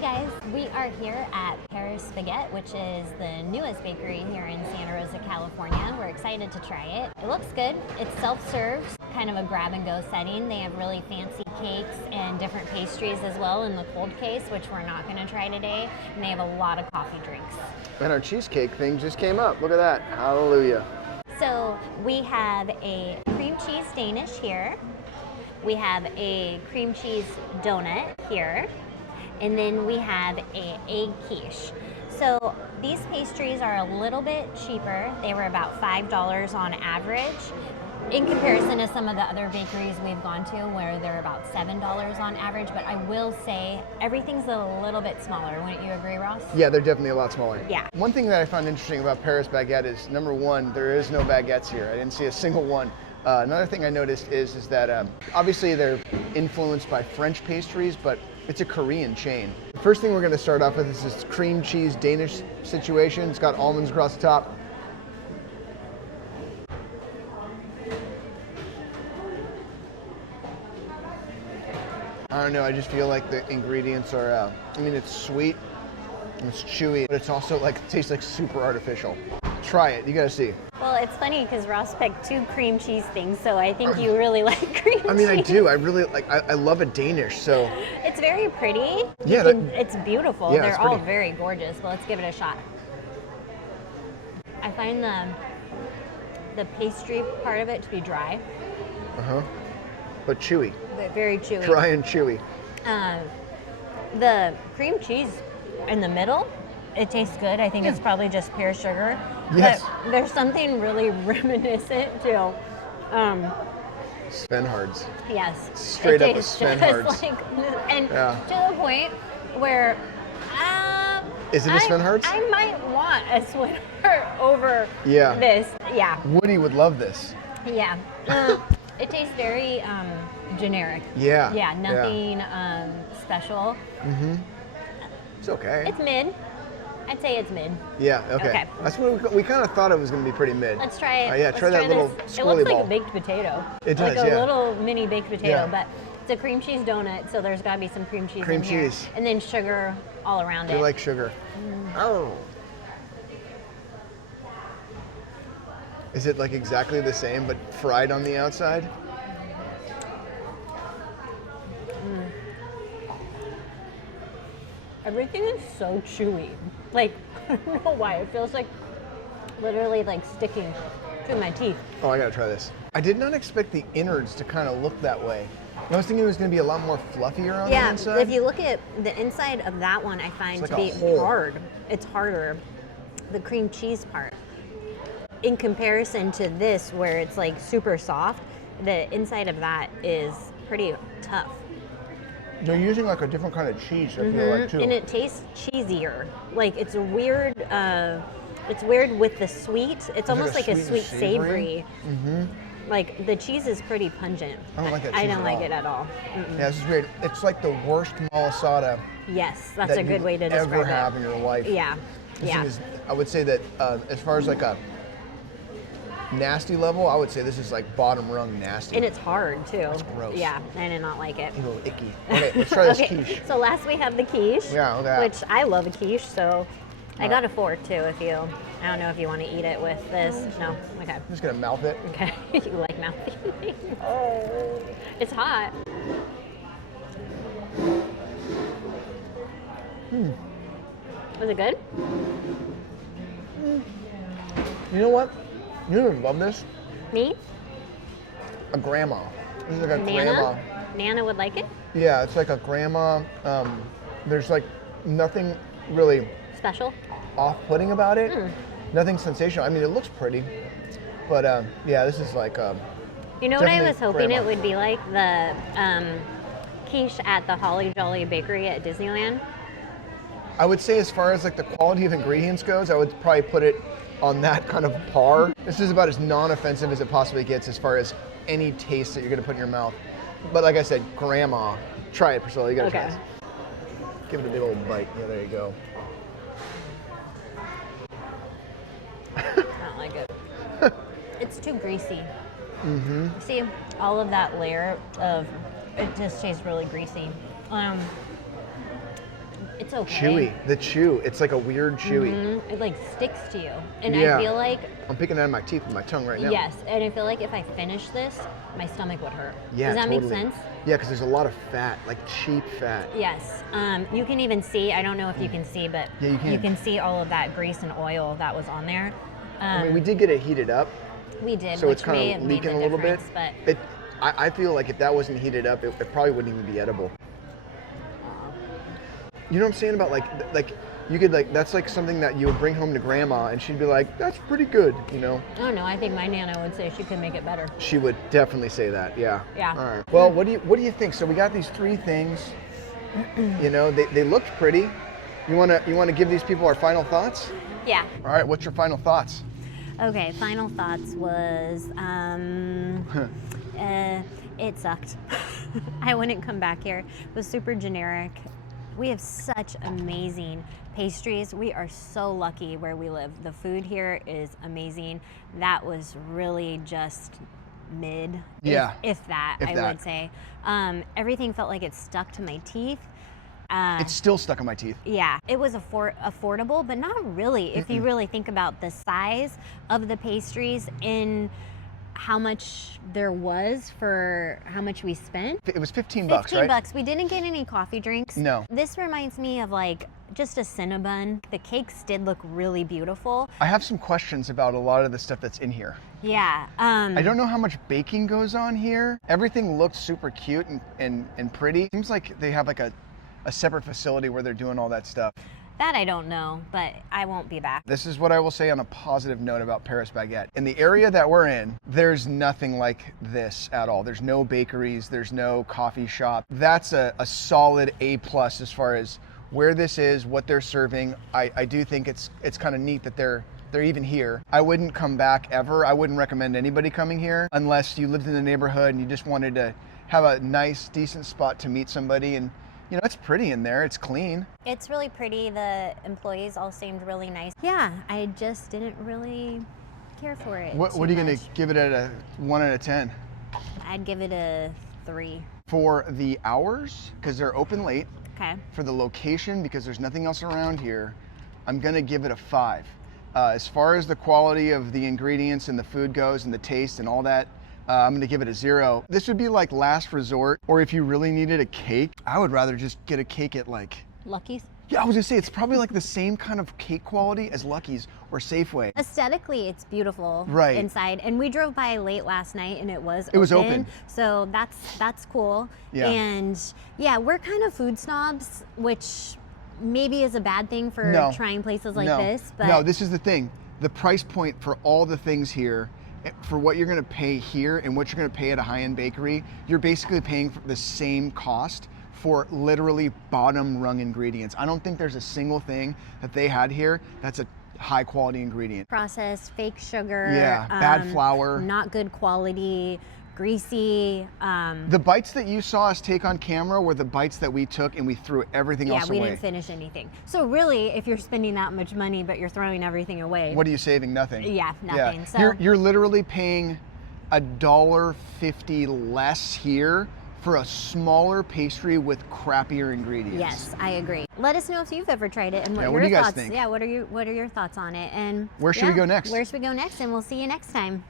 Hi guys, we are here at Paris Baguette, which is the newest bakery here in Santa Rosa, California. We're excited to try it. It looks good. It's self-serve, kind of a grab-and-go setting. They have really fancy cakes and different pastries as well in the cold case, which we're not going to try today. And they have a lot of coffee drinks. And our cheesecake thing just came up. Look at that. Hallelujah. So we have a cream cheese Danish here. We have a cream cheese donut here. And then we have a egg quiche. So these pastries are a little bit cheaper. They were about $5 on average in comparison to some of the other bakeries we've gone to where they're about $7 on average. But I will say everything's a little bit smaller. Wouldn't you agree, Ross? Yeah, they're definitely a lot smaller. Yeah. One thing that I found interesting about Paris Baguette is, number one, there is no baguettes here. I didn't see a single one. Another thing I noticed is that obviously they're influenced by French pastries, but it's a Korean chain. The first thing we're going to start off with is this cream cheese Danish situation. It's got almonds across the top. I don't know, I just feel like the ingredients are, I mean, it's sweet, and it's chewy, but it's also like, it tastes like super artificial. Try it, you gotta see. Well, it's funny because Ross picked two cream cheese things, so I think you really like cream cheese. I mean, I do. I really like. I love a Danish. So it's very pretty. Yeah, it's beautiful. Yeah, They're it's all pretty. very gorgeous. But let's give it a shot. I find the pastry part of it to be dry. But chewy. But very chewy. Dry and chewy. The cream cheese in the middle, it tastes good. I think it's probably just pure sugar. Yes. But there's something really reminiscent to Svenhards. yes. Straight up a tastes Svenhards. just like, and Yeah. to the point where Is it a Svenhards? I might want a Svenhard over Yeah. this. Yeah. Woody would love this. Yeah. It tastes very generic. Yeah. Yeah, nothing special. It's okay. It's mid. I'd say it's mid. Yeah. Okay. Okay. That's what we kind of thought it was going to be pretty mid. Let's try it. Yeah. Let's Try that little this. It swirly looks ball. like a baked potato. It does, Like a yeah. little mini baked potato, Yeah. but it's a cream cheese donut, so there's got to be some cream cheese Cream in here. cheese. And then sugar all around You it. like sugar? Oh. Is it like exactly the same but fried on the outside? Everything is so chewy. Like, I don't know why. It feels like literally like sticking to my teeth. Oh, I gotta try this. I did not expect the innards to kind of look that way. I was thinking it was gonna be a lot more fluffier on the inside. If you look at the inside of that one, I find It's to like be a hole. hard. It's harder, the cream cheese part. In comparison to this, where it's like super soft, the inside of that is pretty tough. They're using like a different kind of cheese, I feel like, too. And it tastes cheesier. Like it's weird. It's weird with the sweet. It's almost like like a a sweet sweet and savory. savory. Like the cheese is pretty pungent. I don't like that I cheese don't at like all. it at all. Yeah, this is weird. It's like the worst malasada Yes, that's that a good you way to describe ever it. have in your life. Yeah, This yeah. thing is, I would say that as far as like a nasty level, I would say this is like bottom rung nasty. And it's hard too. It's gross. Yeah, I did not like it. a little icky. Okay, let's try this Okay, quiche. so last we have the quiche. Yeah, look at that. Which I love a quiche, so I got a fork too. If you, I don't know if you want to eat it with this. No, okay. I'm just gonna mouth it. Okay, you like mouthy things. Oh, it's hot. Was it good? You know what? You know who would love this? Me? A grandma. This is like a Nana? grandma. Nana would like it? Yeah, it's like a grandma. There's like nothing really Special? off-putting about it. Nothing sensational. I mean, it looks pretty, but yeah, this is like. You know what I Definitely was hoping grandma. it would be like? The quiche at the Holly Jolly Bakery at Disneyland. I would say, as far as like the quality of ingredients goes, I would probably put it on that kind of par. This is about as non-offensive as it possibly gets as far as any taste that you're gonna put in your mouth. But like I said, grandma. Try it, Priscilla. You gotta try Okay. this. Give it a big old bite. Yeah, there you go. I don't like it. It's too greasy. See, all of that layer of, it just tastes really greasy. It's okay. Chewy. The chew. It's like a weird chewy. It like sticks to you. And Yeah. I feel like, I'm picking it out of my teeth with my tongue right now. yes, and I feel like if I finish this, my stomach would hurt. Yeah, Does that totally. make sense? Yeah, because there's a lot of fat, like cheap fat. Yes. You can even see, I don't know if you can see, but Yeah, you can. you can see all of that grease and oil that was on there. I mean, we did get it heated up, We did, so which it's kind may of have made leaking the a little bit. difference, but I feel like if that wasn't heated up, it probably wouldn't even be edible. You know what I'm saying about like you could like, that's like something that you would bring home to grandma and she'd be like, that's pretty good, you know? I don't know. I think my Nana would say she could make it better. She would definitely say that, yeah. Yeah. All right. Well, what do you think? So we got these 3 things. You know, they looked pretty. You wanna give these people our final thoughts? Yeah. All right. What's your final thoughts? Okay. Final thoughts was it sucked. I wouldn't come back here. It was super generic. We have such amazing pastries. We are so lucky where we live. The food here is amazing. That was really just mid, Yeah. if that, If I that. would say. Everything felt like it stuck to my teeth. It's still stuck in my teeth. Yeah, it was affordable, but not really. If you really think about the size of the pastries and how much there was for how much we spent. It was 15 $15, right? bucks. We didn't get any coffee drinks. No. This reminds me of like just a Cinnabon. The cakes did look really beautiful. I have some questions about a lot of the stuff that's in here. Yeah. I don't know how much baking goes on here. Everything looks super cute and pretty. Seems like they have like a separate facility where they're doing all that stuff. That I don't know, but I won't be back. This is what I will say on a positive note about Paris Baguette. In the area that we're in, there's nothing like this at all. There's no bakeries, there's no coffee shop. That's a solid A+ as far as where this is, what they're serving. I do think it's kind of neat that they're even here. I wouldn't come back ever. I wouldn't recommend anybody coming here unless you lived in the neighborhood and you just wanted to have a nice, decent spot to meet somebody. And you know, it's pretty in there. It's clean. It's really pretty. The employees all seemed really nice. Yeah, I just didn't really care for it. What are you going to give it at a 1 out of 10? I'd give it a 3. For the hours, because they're open late. Okay. For the location, because there's nothing else around here, I'm going to give it a 5. As far as the quality of the ingredients and the food goes and the taste and all that, I'm going to give it a 0. This would be like last resort, or if you really needed a cake, I would rather just get a cake at like... Lucky's? Yeah, I was going to say, it's probably like the same kind of cake quality as Lucky's or Safeway. Aesthetically, it's beautiful Right. inside. And we drove by late last night and it was open. So that's cool. Yeah. And yeah, we're kind of food snobs, which maybe is a bad thing for No. trying places like No. this. But No, this is the thing. The price point for all the things here, for what you're going to pay here and what you're going to pay at a high-end bakery, you're basically paying for the same cost for literally bottom rung ingredients. I don't think there's a single thing that they had here that's a high quality ingredient. processed, fake sugar. Yeah, bad flour. Not good quality, greasy. The bites that you saw us take on camera were the bites that we took and we threw everything Yeah, else we away. didn't finish anything. So really, if you're spending that much money but you're throwing everything away, What are you saving? Nothing. Yeah, nothing. So You're literally paying $1.50 less here for a smaller pastry with crappier ingredients. yes, I agree. Let us know if you've ever tried it and what Yeah, your what do you guys thoughts. think? Yeah, what are your thoughts on it? And Where should we go next? Where should we go next? And we'll see you next time.